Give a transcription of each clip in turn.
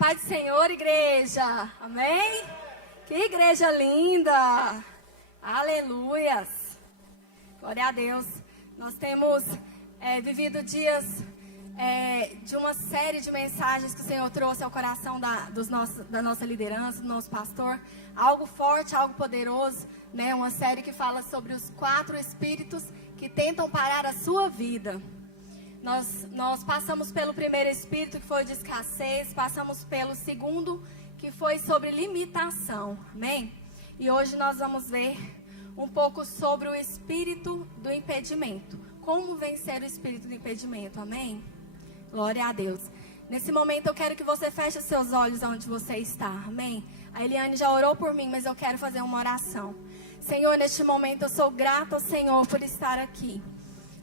paz do Senhor, igreja. Amém? Que igreja linda. Aleluias. Glória a Deus. Nós temos vivido dias de uma série de mensagens que o Senhor trouxe ao coração da nossa liderança, do nosso pastor. Algo forte, algo poderoso, né? Uma série que fala sobre os 4 espíritos que tentam parar a sua vida. Nós passamos pelo primeiro espírito, que foi o de escassez, passamos pelo segundo, que foi sobre limitação, amém? E hoje nós vamos ver um pouco sobre o espírito do impedimento. Como vencer o espírito do impedimento, amém? Glória a Deus. Nesse momento eu quero que você feche os seus olhos onde você está, amém? A Eliane já orou por mim, mas eu quero fazer uma oração. Senhor, neste momento eu sou grata ao Senhor por estar aqui.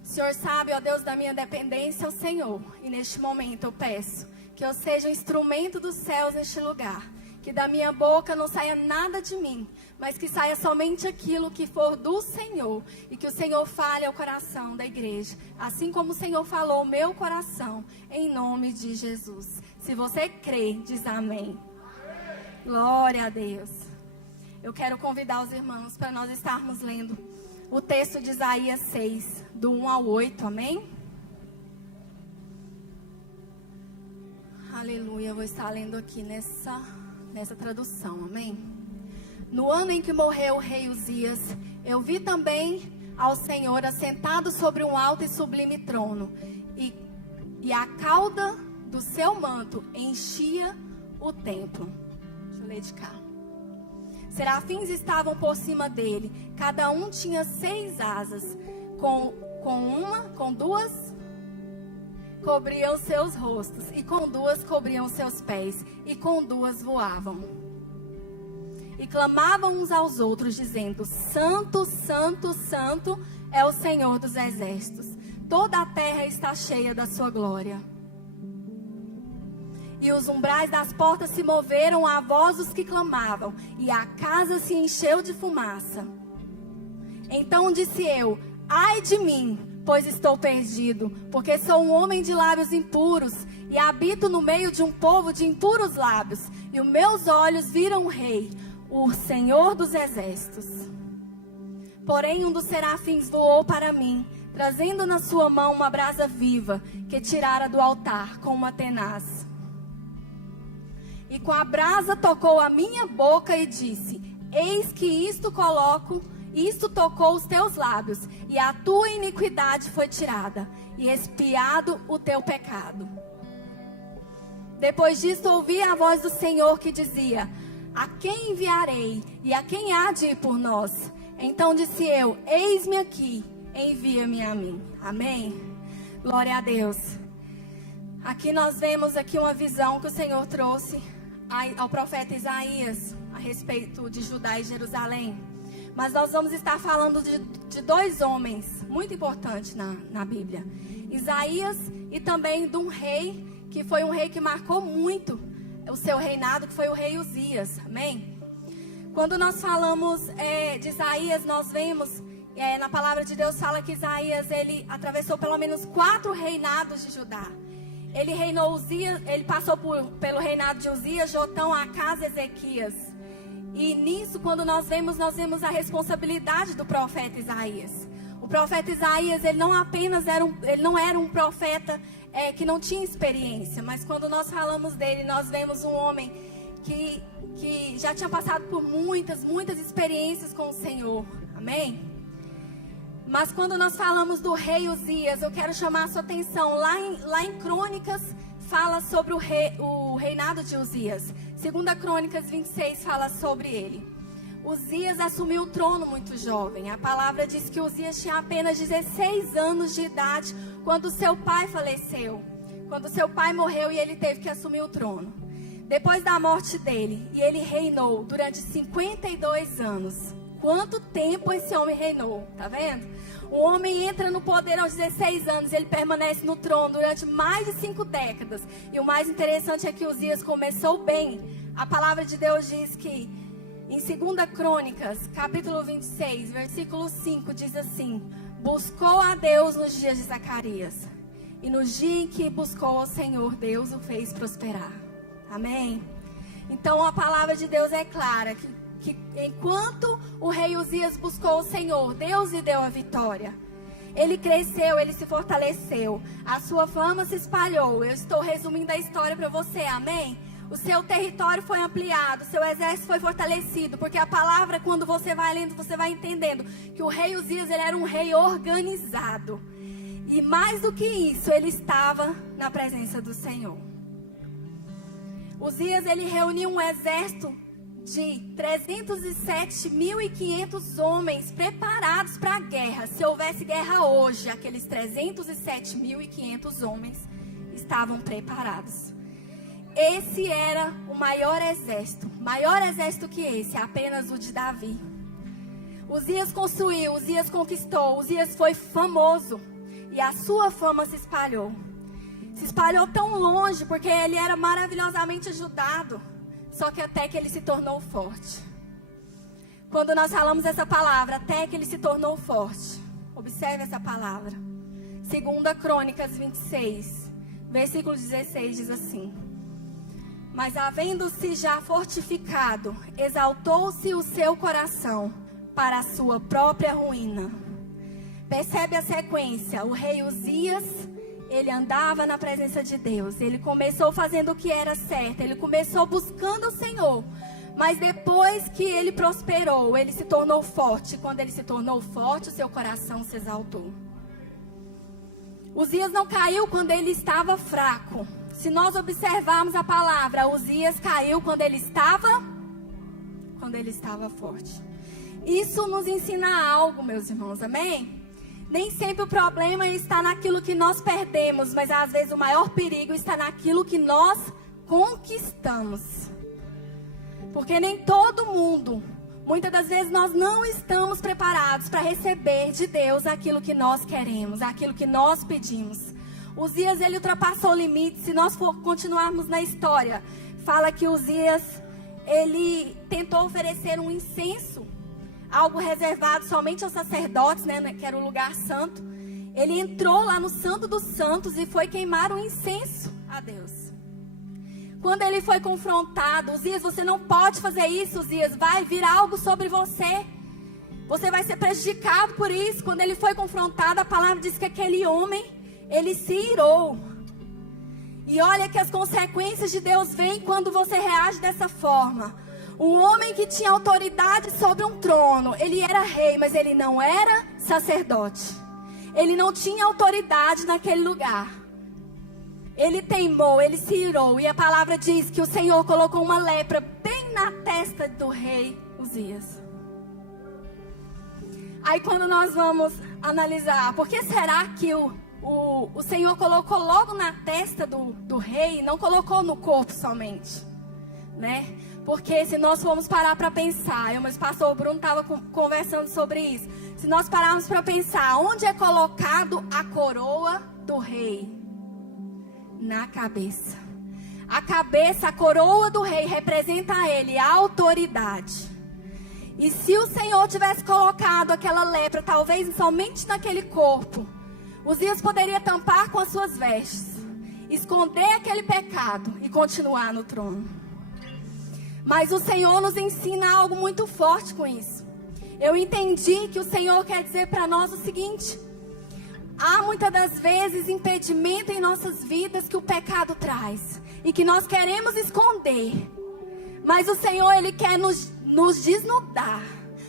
O Senhor sabe, ó Deus, da minha dependência ao Senhor. E neste momento eu peço que eu seja um instrumento dos céus neste lugar. Que da minha boca não saia nada de mim, mas que saia somente aquilo que for do Senhor. E que o Senhor fale ao coração da igreja. Assim como o Senhor falou ao meu coração, em nome de Jesus. Se você crê, diz amém. Glória a Deus. Eu quero convidar os irmãos para nós estarmos lendo o texto de Isaías 6, do 1 ao 8, amém? Aleluia, eu vou estar lendo aqui nessa tradução, amém? No ano em que morreu o rei Uzias, eu vi também ao Senhor assentado sobre um alto e sublime trono, e a cauda do seu manto enchia o templo. Deixa eu ler de cá. Serafins estavam por cima dele, cada um tinha 6 asas, com 2 cobriam seus rostos, e com 2 cobriam seus pés, e com 2 voavam. E clamavam uns aos outros, dizendo: Santo, Santo, Santo é o Senhor dos exércitos, toda a terra está cheia da sua glória. E os umbrais das portas se moveram à voz dos que clamavam, e a casa se encheu de fumaça. Então disse eu: ai de mim, pois estou perdido, porque sou um homem de lábios impuros, e habito no meio de um povo de impuros lábios, e os meus olhos viram o Rei, o Senhor dos exércitos. Porém um dos serafins voou para mim, trazendo na sua mão uma brasa viva, que tirara do altar com uma tenaz. E com a brasa tocou a minha boca e disse: eis que isto tocou os teus lábios, e a tua iniquidade foi tirada, e expiado o teu pecado. Depois disto ouvi a voz do Senhor que dizia: a quem enviarei, e a quem há de ir por nós? Então disse eu: eis-me aqui, envia-me a mim. Amém? Glória a Deus. Aqui nós vemos aqui uma visão que o Senhor trouxe ao profeta Isaías a respeito de Judá e Jerusalém. Mas nós vamos estar falando de 2 homens muito importantes na Bíblia. Isaías e também de um rei, que foi um rei que marcou muito o seu reinado, que foi o rei Uzias. Amém? Quando nós falamos de Isaías, nós vemos, na palavra de Deus fala que Isaías, ele atravessou pelo menos 4 reinados de Judá. Ele reinou Uzias, ele passou pelo reinado de Uzias, Jotão, Acás, Ezequias. E nisso, quando nós vemos a responsabilidade do profeta Isaías. O profeta Isaías, ele não era um profeta que não tinha experiência, mas quando nós falamos dele, nós vemos um homem que já tinha passado por muitas experiências com o Senhor. Amém? Mas quando nós falamos do rei Uzias, eu quero chamar a sua atenção. Lá em Crônicas, fala sobre o reinado de Uzias. 2 Crônicas 26 fala sobre ele. Uzias assumiu o trono muito jovem. A palavra diz que Uzias tinha apenas 16 anos de idade quando seu pai faleceu. Quando seu pai morreu e ele teve que assumir o trono. Depois da morte dele, e ele reinou durante 52 anos. Quanto tempo esse homem reinou, tá vendo? O homem entra no poder aos 16 anos, ele permanece no trono durante mais de 5 décadas. E o mais interessante é que Uzias começou bem. A palavra de Deus diz que, em 2 Crônicas, capítulo 26, versículo 5, diz assim: buscou a Deus nos dias de Zacarias, e no dia em que buscou ao Senhor, Deus o fez prosperar. Amém? Então a palavra de Deus é clara, que enquanto o rei Uzias buscou o Senhor, Deus lhe deu a vitória. Ele cresceu, ele se fortaleceu, a sua fama se espalhou. Eu estou resumindo a história para você, amém? O seu território foi ampliado, o seu exército foi fortalecido, porque a palavra, quando você vai lendo, você vai entendendo que o rei Uzias, ele era um rei organizado. E mais do que isso, ele estava na presença do Senhor. Uzias, ele reuniu um exército de 307.500 homens preparados para a guerra. Se houvesse guerra hoje, aqueles 307.500 homens estavam preparados. Esse era o maior exército que esse, apenas o de Davi. Uzias construiu, Uzias conquistou, Uzias foi famoso e a sua fama se espalhou. Se espalhou tão longe porque ele era maravilhosamente ajudado, só que até que ele se tornou forte. Quando nós falamos essa palavra, até que ele se tornou forte, observe essa palavra. 2 Crônicas 26, versículo 16 diz assim: mas havendo-se já fortificado, exaltou-se o seu coração para a sua própria ruína. Percebe a sequência? O rei Uzias, ele andava na presença de Deus. Ele começou fazendo o que era certo. Ele começou buscando o Senhor. Mas depois que ele prosperou, ele se tornou forte. Quando ele se tornou forte, o seu coração se exaltou. Uzias não caiu quando ele estava fraco. Se nós observarmos a palavra, Uzias caiu quando ele estava forte. Isso nos ensina algo, meus irmãos, amém? Nem sempre o problema está naquilo que nós perdemos, mas às vezes o maior perigo está naquilo que nós conquistamos. Porque nem todo mundo, muitas das vezes nós não estamos preparados para receber de Deus aquilo que nós queremos, aquilo que nós pedimos. Uzias, ele ultrapassou o limite. Se nós continuarmos na história, fala que Uzias, ele tentou oferecer um incenso, algo reservado somente aos sacerdotes, né, que era o lugar santo. Ele entrou lá no Santo dos Santos e foi queimar um incenso a Deus. Quando ele foi confrontado, Uzias, você não pode fazer isso, Uzias, vai vir algo sobre você. Você vai ser prejudicado por isso. Quando ele foi confrontado, a palavra diz que aquele homem, ele se irou. E olha que as consequências de Deus vêm quando você reage dessa forma. Um homem que tinha autoridade sobre um trono, ele era rei, mas ele não era sacerdote. Ele não tinha autoridade naquele lugar. Ele teimou, ele se irou. E a palavra diz que o Senhor colocou uma lepra bem na testa do rei Uzias. Aí quando nós vamos analisar, por que será que o Senhor colocou logo na testa do rei, não colocou no corpo somente, né? Porque se nós formos parar para pensar, o pastor Bruno estava conversando sobre isso. Se nós pararmos para pensar, onde é colocado a coroa do rei? Na cabeça. A cabeça, a coroa do rei representa a ele a autoridade. E se o Senhor tivesse colocado aquela lepra, talvez somente naquele corpo, Uzias poderia tampar com as suas vestes, esconder aquele pecado e continuar no trono. Mas o Senhor nos ensina algo muito forte com isso. Eu entendi que o Senhor quer dizer para nós o seguinte: há muitas das vezes impedimento em nossas vidas que o pecado traz e que nós queremos esconder. Mas o Senhor, Ele quer nos desnudar.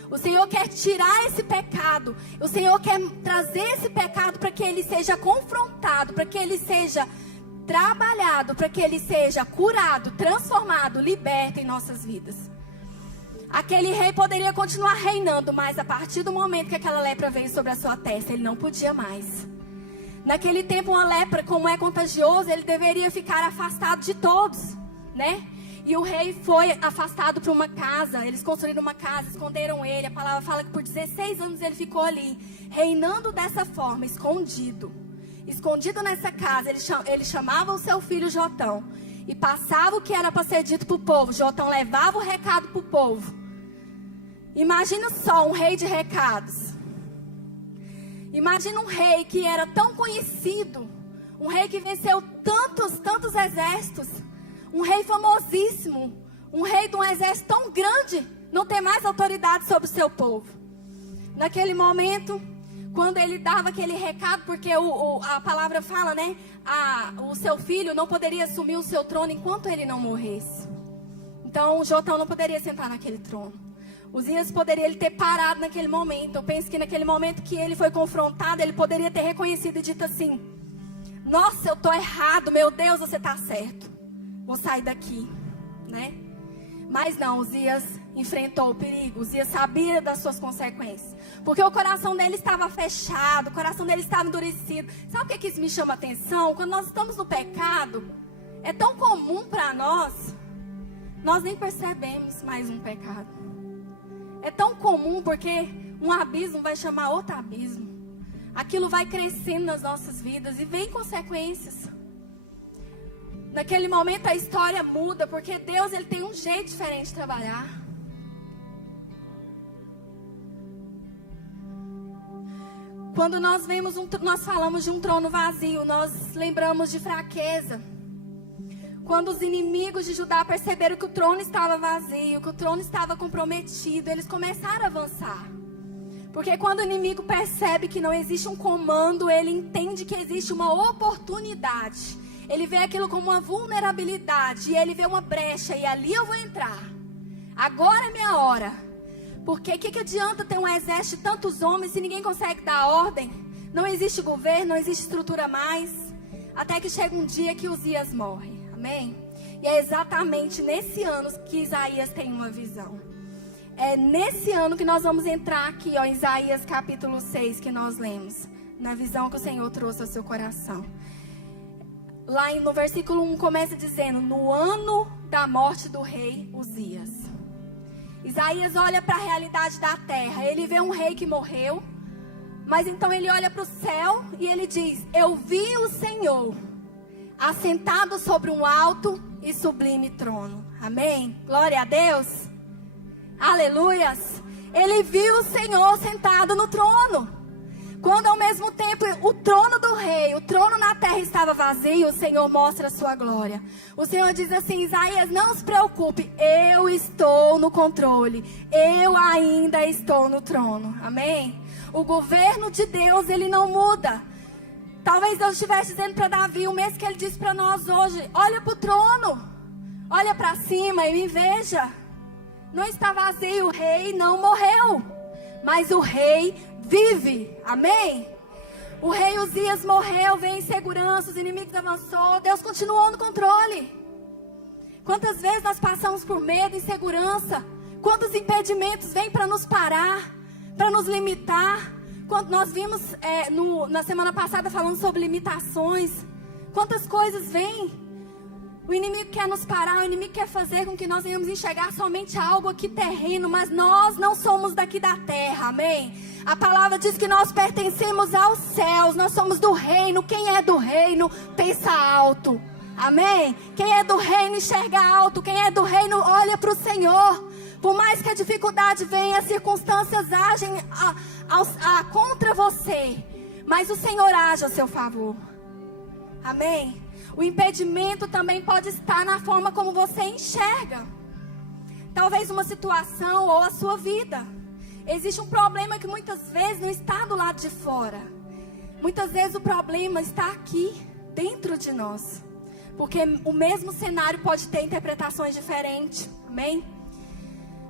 O Senhor quer tirar esse pecado. O Senhor quer trazer esse pecado para que ele seja confrontado, para que ele seja trabalhado, para que ele seja curado, transformado, liberto em nossas vidas. Aquele rei poderia continuar reinando, mas a partir do momento que aquela lepra veio sobre a sua testa, ele não podia mais. Naquele tempo, uma lepra, como é contagiosa, ele deveria ficar afastado de todos, né? E o rei foi afastado para uma casa. Eles construíram uma casa, esconderam ele. A palavra fala que por 16 anos ele ficou ali, reinando dessa forma, escondido. Escondido nessa casa, ele chamava o seu filho Jotão e passava o que era para ser dito para o povo. Jotão levava o recado para o povo. Imagina só um rei de recados. Imagina um rei que era tão conhecido, um rei que venceu tantos exércitos, Um rei famosíssimo, um rei de um exército tão grande, não ter mais autoridade sobre o seu povo. Naquele momento, quando ele dava aquele recado, porque a palavra fala, né? O seu filho não poderia assumir o seu trono enquanto ele não morresse. Então, Jotão não poderia sentar naquele trono. Uzias poderia ele ter parado naquele momento. Eu penso que naquele momento que ele foi confrontado, ele poderia ter reconhecido e dito assim: nossa, eu estou errado, meu Deus, você está certo. Vou sair daqui, né? Mas não, Uzias enfrentou o perigo. Uzias sabia das suas consequências. Porque o coração dele estava fechado, o coração dele estava endurecido. Sabe o que isso me chama a atenção? Quando nós estamos no pecado, é tão comum para nós nem percebemos mais um pecado. É tão comum porque um abismo vai chamar outro abismo. Aquilo vai crescendo nas nossas vidas e vem consequências. Naquele momento a história muda, porque Deus ele tem um jeito diferente de trabalhar. Quando nós vemos nós falamos de um trono vazio, nós lembramos de fraqueza. Quando os inimigos de Judá perceberam que o trono estava vazio, que o trono estava comprometido, eles começaram a avançar. Porque quando o inimigo percebe que não existe um comando, ele entende que existe uma oportunidade. Ele vê aquilo como uma vulnerabilidade e ele vê uma brecha e ali eu vou entrar. Agora é minha hora. Porque o que adianta ter um exército de tantos homens se ninguém consegue dar ordem? Não existe governo, não existe estrutura mais. Até que chega um dia que Uzias morre. Amém? E é exatamente nesse ano que Isaías tem uma visão. É nesse ano que nós vamos entrar aqui, ó, em Isaías capítulo 6, que nós lemos. Na visão que o Senhor trouxe ao seu coração. Lá no versículo 1 começa dizendo: no ano da morte do rei Uzias. Isaías olha para a realidade da terra. Ele vê um rei que morreu. Mas então ele olha para o céu e ele diz: eu vi o Senhor assentado sobre um alto e sublime trono. Amém? Glória a Deus. Aleluias. Ele viu o Senhor sentado no trono. Quando ao mesmo tempo o trono do rei, o trono na terra estava vazio, o Senhor mostra a sua glória. O Senhor diz assim: Isaías, não se preocupe, eu estou no controle, eu ainda estou no trono. Amém? O governo de Deus, ele não muda. Talvez Deus estivesse dizendo para Davi o mesmo que ele disse para nós hoje: olha para o trono, olha para cima e me veja. Não está vazio, o rei não morreu, mas o rei vive, amém? O rei Uzias morreu, veio em segurança, os inimigos avançou, Deus continuou no controle. Quantas vezes nós passamos por medo, insegurança? Quantos impedimentos vêm para nos parar, para nos limitar? Quando nós vimos na semana passada falando sobre limitações, quantas coisas vêm? O inimigo quer nos parar, o inimigo quer fazer com que nós venhamos enxergar somente algo aqui terreno, mas nós não somos daqui da terra, amém? A palavra diz que nós pertencemos aos céus, nós somos do reino. Quem é do reino, pensa alto, amém? Quem é do reino, enxerga alto. Quem é do reino, olha para o Senhor. Por mais que a dificuldade venha, as circunstâncias agem contra você, mas o Senhor age a seu favor, amém? O impedimento também pode estar na forma como você enxerga. Talvez uma situação ou a sua vida. Existe um problema que muitas vezes não está do lado de fora. Muitas vezes o problema está aqui, dentro de nós. Porque o mesmo cenário pode ter interpretações diferentes. Amém?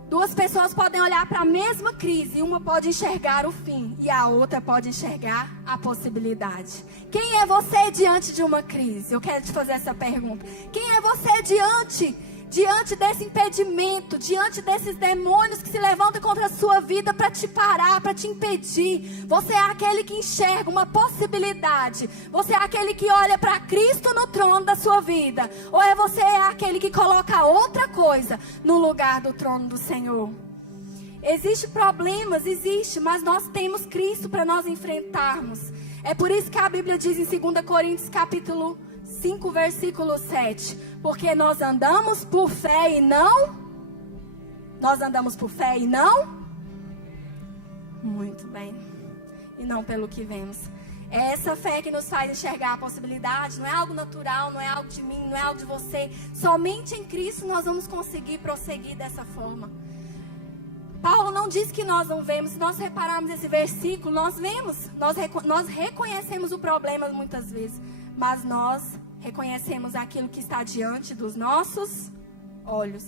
Duas pessoas podem olhar para a mesma crise. Uma pode enxergar o fim e a outra pode enxergar a possibilidade. Quem é você diante de uma crise? Eu quero te fazer essa pergunta. Quem é você diante desse impedimento, diante desses demônios que se levantam contra a sua vida para te parar, para te impedir? Você é aquele que enxerga uma possibilidade? Você é aquele que olha para Cristo no trono da sua vida? Ou você é aquele que coloca outra coisa no lugar do trono do Senhor? Existem problemas, mas nós temos Cristo para nós enfrentarmos. É por isso que a Bíblia diz em 2 Coríntios capítulo 5, versículo 7. Porque nós andamos por fé e não... Nós andamos por fé e não... Muito bem. E não pelo que vemos. É essa fé que nos faz enxergar a possibilidade. Não é algo natural, não é algo de mim, não é algo de você. Somente em Cristo nós vamos conseguir prosseguir dessa forma. Paulo não diz que nós não vemos. Se nós repararmos esse versículo, nós vemos. Nós reconhecemos o problema muitas vezes. Mas nós reconhecemos aquilo que está diante dos nossos olhos.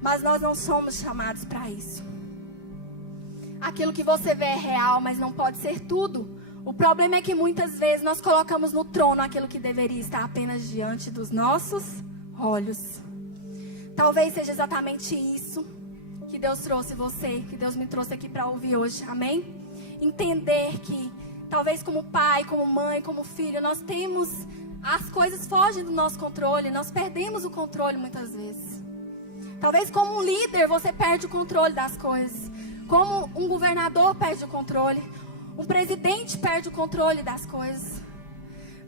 Mas nós não somos chamados para isso. Aquilo que você vê é real, mas não pode ser tudo. O problema é que muitas vezes nós colocamos no trono aquilo que deveria estar apenas diante dos nossos olhos. Talvez seja exatamente isso que Deus trouxe você, que Deus me trouxe aqui para ouvir hoje, amém? Entender que talvez como pai, como mãe, como filho, nós temos, as coisas fogem do nosso controle, nós perdemos o controle muitas vezes. Talvez como um líder você perde o controle das coisas, como um governador perde o controle, um presidente perde o controle das coisas.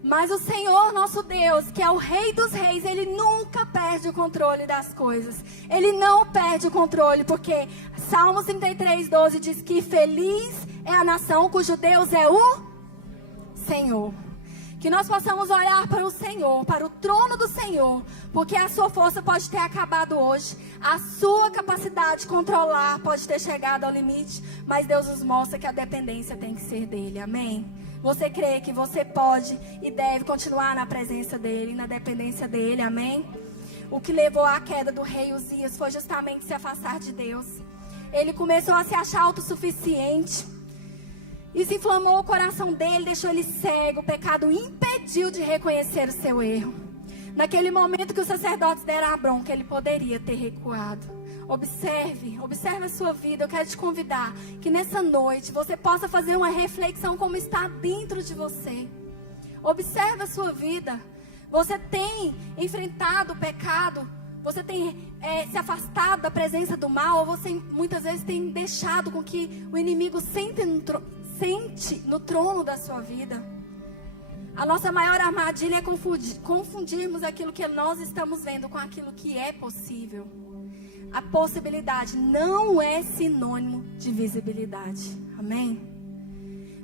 Mas o Senhor nosso Deus, que é o Rei dos Reis, Ele nunca perde o controle das coisas. Ele não perde o controle, porque Salmos 33:12 diz que feliz é a nação cujo Deus é o Senhor. Que nós possamos olhar para o Senhor, para o trono do Senhor, porque a sua força pode ter acabado hoje, a sua capacidade de controlar pode ter chegado ao limite, mas Deus nos mostra que a dependência tem que ser dele, amém? Você crê que você pode e deve continuar na presença dele, na dependência dele, amém? O que levou à queda do rei Uzias foi justamente se afastar de Deus. Ele começou a se achar autossuficiente. Isso inflamou o coração dele, deixou ele cego. O pecado o impediu de reconhecer o seu erro. Naquele momento que os sacerdotes deram a bronca, ele poderia ter recuado. Observe a sua vida. Eu quero te convidar que nessa noite você possa fazer uma reflexão como está dentro de você. Observe a sua vida. Você tem enfrentado o pecado? Você tem se afastado da presença do mal? Ou você muitas vezes tem deixado com que o inimigo sente no trono da sua vida? A nossa maior armadilha é confundirmos aquilo que nós estamos vendo com aquilo que é possível. A possibilidade não é sinônimo de visibilidade. Amém?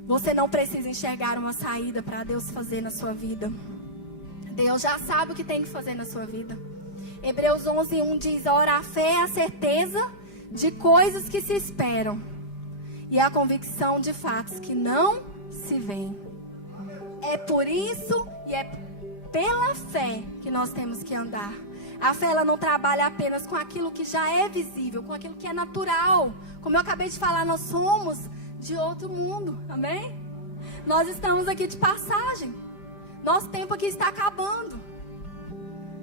Você não precisa enxergar uma saída para Deus fazer na sua vida. Deus já sabe o que tem que fazer na sua vida. Hebreus 11:1 diz: ora, a fé é a certeza de coisas que se esperam e a convicção de fatos que não se veem. É por isso e é pela fé que nós temos que andar. A fé, ela não trabalha apenas com aquilo que já é visível, com aquilo que é natural. Como eu acabei de falar, nós somos de outro mundo, amém? Nós estamos aqui de passagem. Nosso tempo aqui está acabando.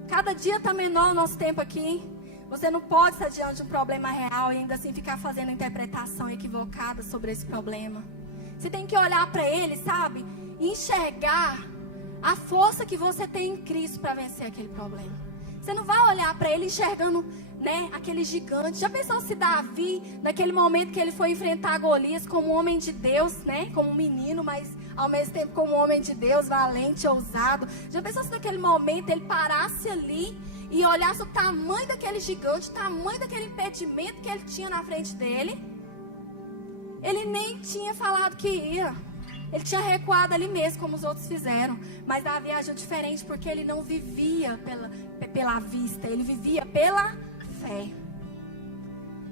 Cada dia está menor o nosso tempo aqui. Você não pode estar diante de um problema real e ainda assim ficar fazendo interpretação equivocada sobre esse problema. Você tem que olhar para ele, sabe? E enxergar a força que você tem em Cristo para vencer aquele problema. Você não vai olhar para ele enxergando, né, aquele gigante. Já pensou se Davi, naquele momento que ele foi enfrentar Golias como um homem de Deus, né? Como um menino, mas ao mesmo tempo como um homem de Deus, valente, ousado. Já pensou se naquele momento ele parasse ali e olhasse o tamanho daquele gigante, o tamanho daquele impedimento que ele tinha na frente dele? Ele nem tinha falado que ia. Ele tinha recuado ali mesmo, como os outros fizeram. Mas Davi agiu diferente, porque ele não vivia pela vista. Ele vivia pela fé.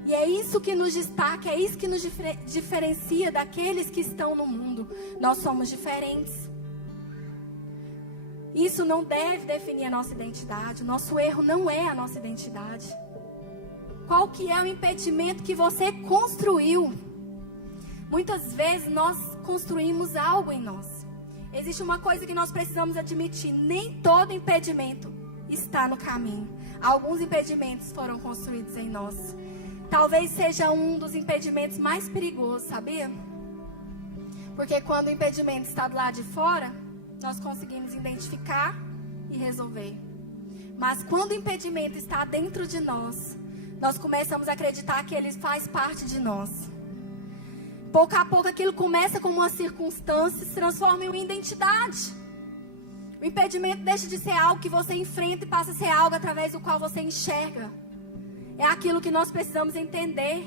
E é isso que nos destaca, é isso que nos diferencia daqueles que estão no mundo. Nós somos diferentes. Isso não deve definir a nossa identidade. O nosso erro não é a nossa identidade. Qual que é o impedimento que você construiu? Muitas vezes nós construímos algo em nós. Existe uma coisa que nós precisamos admitir: nem todo impedimento está no caminho. Alguns impedimentos foram construídos em nós. Talvez seja um dos impedimentos mais perigosos, sabia? Porque quando o impedimento está do lado de fora, nós conseguimos identificar e resolver. Mas quando o impedimento está dentro de nós, nós começamos a acreditar que ele faz parte de nós. Pouco a pouco aquilo começa como uma circunstância e se transforma em uma identidade. O impedimento deixa de ser algo que você enfrenta e passa a ser algo através do qual você enxerga. É aquilo que nós precisamos entender.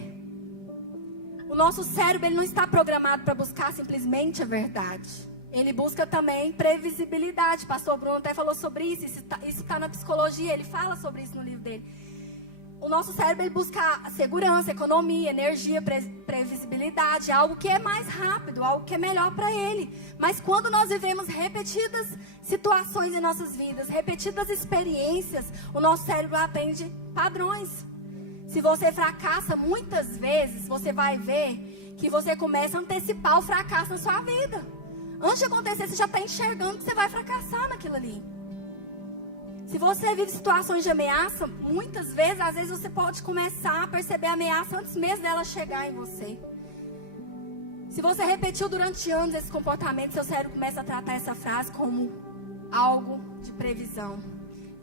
O nosso cérebro ele não está programado para buscar simplesmente a verdade. Ele busca também previsibilidade. Pastor Bruno até falou sobre isso. Isso está na psicologia. Ele fala sobre isso no livro dele. O nosso cérebro ele busca segurança, economia, energia, previsibilidade. Algo que é mais rápido, algo que é melhor para ele. Mas quando nós vivemos repetidas situações em nossas vidas, repetidas experiências, o nosso cérebro aprende padrões. Se você fracassa muitas vezes, você vai ver que você começa a antecipar o fracasso na sua vida. Antes de acontecer, você já está enxergando que você vai fracassar naquilo ali. Se você vive situações de ameaça, muitas vezes, às vezes você pode começar a perceber a ameaça antes mesmo dela chegar em você. Se você repetiu durante anos esse comportamento, seu cérebro começa a tratar essa frase como algo de previsão.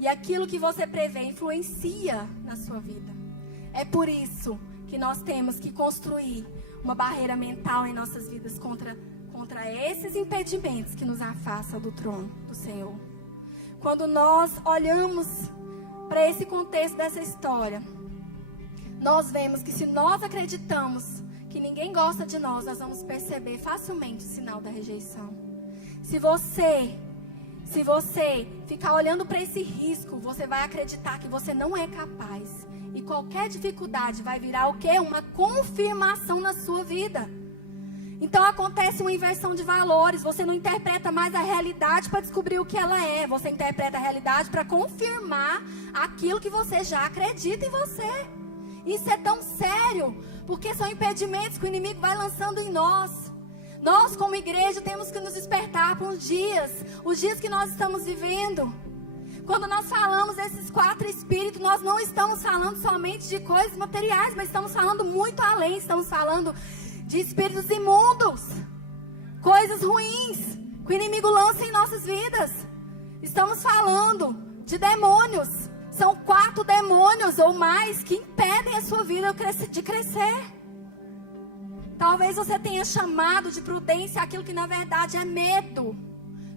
E aquilo que você prevê influencia na sua vida. É por isso que nós temos que construir uma barreira mental em nossas vidas contra esses impedimentos que nos afastam do trono do Senhor. Quando nós olhamos para esse contexto dessa história, nós vemos que se nós acreditamos que ninguém gosta de nós, nós vamos perceber facilmente o sinal da rejeição. Se você ficar olhando para esse risco, você vai acreditar que você não é capaz. E qualquer dificuldade vai virar o quê? Uma confirmação na sua vida. Então acontece uma inversão de valores. Você não interpreta mais a realidade para descobrir o que ela é. Você interpreta a realidade para confirmar aquilo que você já acredita em você. Isso é tão sério, porque são impedimentos que o inimigo vai lançando em nós. Nós, como igreja, temos que nos despertar para os dias que nós estamos vivendo. Quando nós falamos desses 4 espíritos, nós não estamos falando somente de coisas materiais, mas estamos falando muito além. Estamos falando de espíritos imundos, coisas ruins que o inimigo lança em nossas vidas. Estamos falando de demônios. São 4 demônios ou mais que impedem a sua vida de crescer. Talvez você tenha chamado de prudência aquilo que na verdade é medo.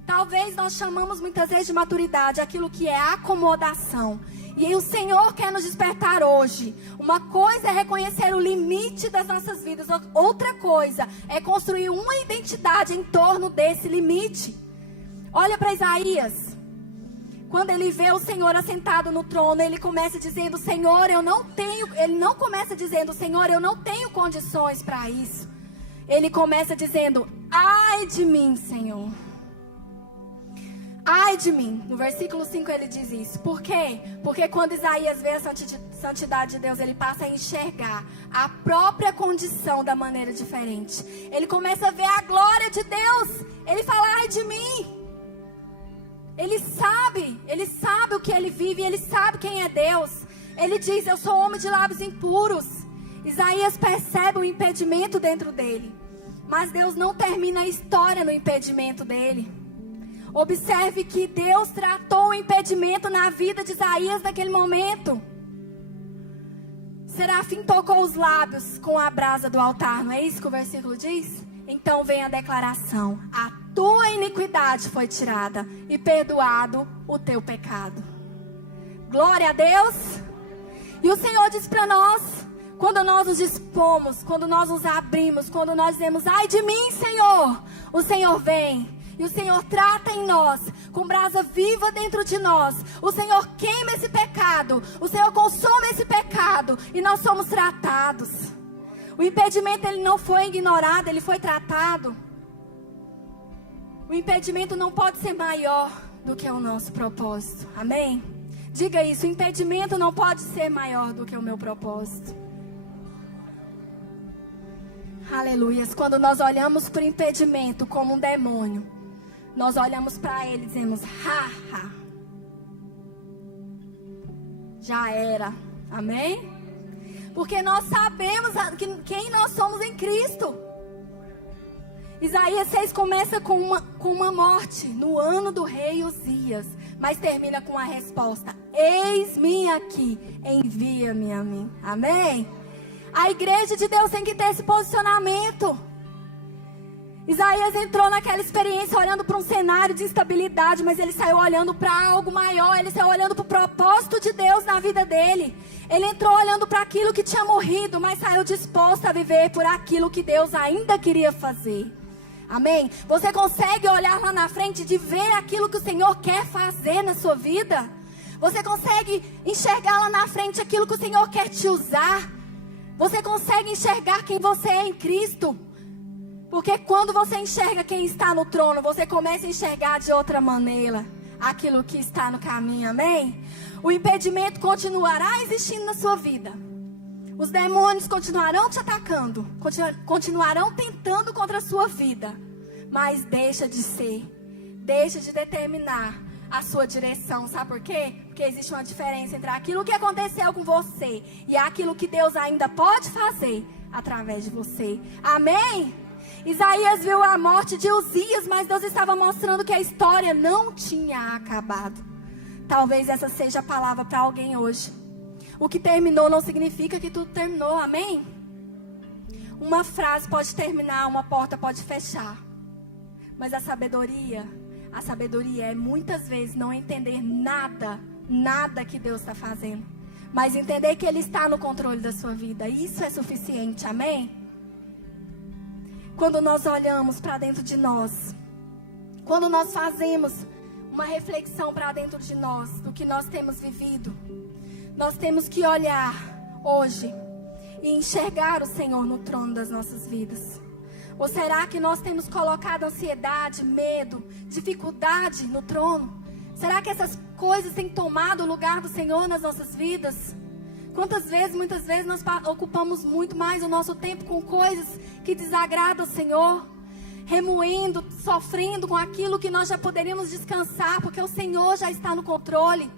Talvez nós chamamos muitas vezes de maturidade aquilo que é acomodação. E o Senhor quer nos despertar hoje. Uma coisa é reconhecer o limite das nossas vidas. Outra coisa é construir uma identidade em torno desse limite. Olha para Isaías. Quando ele vê o Senhor assentado no trono, ele começa dizendo, Senhor, eu não tenho... Ele não começa dizendo, Senhor, eu não tenho condições para isso. Ele começa dizendo, ai de mim, Senhor. Ai de mim. No versículo 5 ele diz isso. Por quê? Porque quando Isaías vê a santidade de Deus, ele passa a enxergar a própria condição da maneira diferente. Ele começa a ver a glória de Deus. Ele fala, ai de mim. Ele sabe o que ele vive, ele sabe quem é Deus. Ele diz, eu sou homem de lábios impuros. Isaías percebe o impedimento dentro dele. Mas Deus não termina a história no impedimento dele. Observe que Deus tratou o impedimento na vida de Isaías naquele momento. Serafim tocou os lábios com a brasa do altar, não é isso que o versículo diz? Então vem a declaração, a tua iniquidade foi tirada e perdoado o teu pecado. Glória a Deus. E o Senhor diz para nós, quando nós nos dispomos, quando nós nos abrimos, quando nós dizemos, ai de mim, Senhor, o Senhor vem. E o Senhor trata em nós, com brasa viva dentro de nós. O Senhor queima esse pecado. O Senhor consome esse pecado. E nós somos tratados. O impedimento ele não foi ignorado, ele foi tratado. O impedimento não pode ser maior do que o nosso propósito. Amém? Diga isso, o impedimento não pode ser maior do que o meu propósito. Aleluias. Quando nós olhamos para o impedimento como um demônio, nós olhamos para ele e dizemos, ha. Já era. Amém? Porque nós sabemos quem nós somos em Cristo. Isaías 6 começa com uma morte no ano do rei Uzias. Mas termina com a resposta, eis-me aqui, envia-me a mim. Amém? A igreja de Deus tem que ter esse posicionamento. Isaías entrou naquela experiência olhando para um cenário de instabilidade, mas ele saiu olhando para algo maior, ele saiu olhando para o propósito de Deus na vida dele. Ele entrou olhando para aquilo que tinha morrido, mas saiu disposto a viver por aquilo que Deus ainda queria fazer. Amém? Você consegue olhar lá na frente de ver aquilo que o Senhor quer fazer na sua vida? Você consegue enxergar lá na frente aquilo que o Senhor quer te usar? Você consegue enxergar quem você é em Cristo? Porque quando você enxerga quem está no trono, você começa a enxergar de outra maneira aquilo que está no caminho, amém? O impedimento continuará existindo na sua vida. Os demônios continuarão te atacando, continuarão tentando contra a sua vida. Mas deixa de determinar a sua direção, sabe por quê? Porque existe uma diferença entre aquilo que aconteceu com você e aquilo que Deus ainda pode fazer através de você, amém? Isaías viu a morte de Uzias, mas Deus estava mostrando que a história não tinha acabado. Talvez essa seja a palavra para alguém hoje. O que terminou não significa que tudo terminou, amém? Uma frase pode terminar, uma porta pode fechar. Mas a sabedoria é muitas vezes não entender nada que Deus está fazendo. Mas entender que Ele está no controle da sua vida. Isso é suficiente, amém? Quando nós olhamos para dentro de nós, quando nós fazemos uma reflexão para dentro de nós, do que nós temos vivido, nós temos que olhar hoje e enxergar o Senhor no trono das nossas vidas. Ou será que nós temos colocado ansiedade, medo, dificuldade no trono? Será que essas coisas têm tomado o lugar do Senhor nas nossas vidas? Muitas vezes nós ocupamos muito mais o nosso tempo com coisas que desagradam o Senhor, remoendo, sofrendo com aquilo que nós já poderíamos descansar, porque o Senhor já está no controle.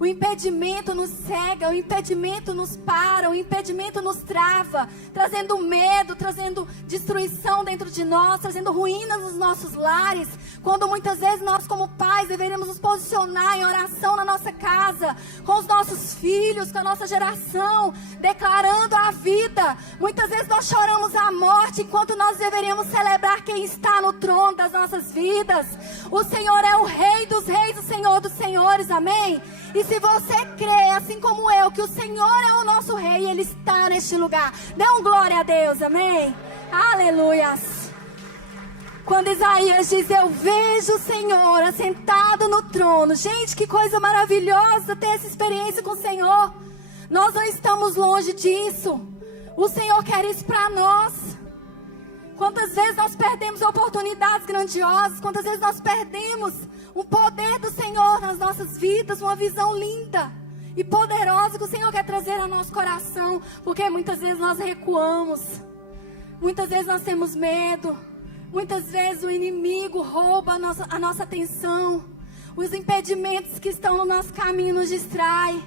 O impedimento nos cega, o impedimento nos para, o impedimento nos trava, trazendo medo, trazendo destruição dentro de nós, trazendo ruínas nos nossos lares. Quando muitas vezes nós como pais deveríamos nos posicionar em oração na nossa casa, com os nossos filhos, com a nossa geração, declarando a vida. Muitas vezes nós choramos a morte, enquanto nós deveríamos celebrar quem está no trono das nossas vidas. O Senhor é o Rei dos Reis, o Senhor dos Senhores, amém? E se você crê, assim como eu, que o Senhor é o nosso Rei, Ele está neste lugar, dê um glória a Deus, amém? Aleluias. Quando Isaías diz, eu vejo o Senhor assentado no trono. Gente, que coisa maravilhosa ter essa experiência com o Senhor. Nós não estamos longe disso. O Senhor quer isso para nós. Quantas vezes nós perdemos oportunidades grandiosas, quantas vezes nós perdemos o poder do Senhor nas nossas vidas, uma visão linda e poderosa que o Senhor quer trazer ao nosso coração, porque muitas vezes nós recuamos, muitas vezes nós temos medo, muitas vezes o inimigo rouba a nossa atenção, os impedimentos que estão no nosso caminho nos distraem.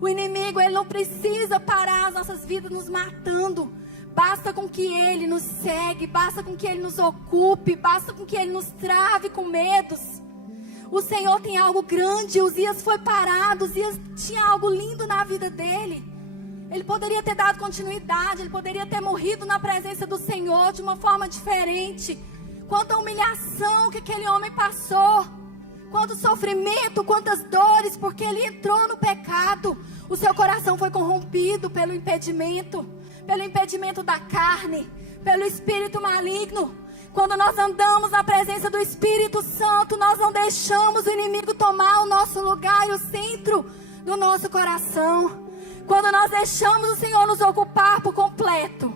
O inimigo, ele não precisa parar as nossas vidas nos matando. Basta com que Ele nos segue, basta com que Ele nos ocupe, basta com que Ele nos trave com medos. O Senhor tem algo grande. Uzias foi parado, Uzias tinha algo lindo na vida dele. Ele poderia ter dado continuidade, ele poderia ter morrido na presença do Senhor de uma forma diferente. Quanta humilhação que aquele homem passou, quanto sofrimento, quantas dores, porque ele entrou no pecado. O seu coração foi corrompido pelo impedimento da carne, pelo espírito maligno. Quando nós andamos na presença do Espírito Santo, nós não deixamos o inimigo tomar o nosso lugar e o centro do nosso coração. Quando nós deixamos o Senhor nos ocupar por completo,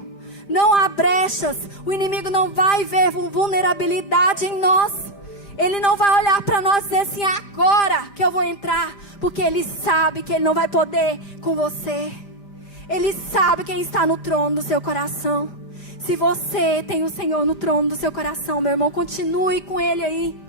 não há brechas, o inimigo não vai ver vulnerabilidade em nós. Ele não vai olhar para nós e dizer assim, agora que eu vou entrar, porque ele sabe que ele não vai poder com você. Ele sabe quem está no trono do seu coração. Se você tem o Senhor no trono do seu coração, meu irmão, continue com Ele aí.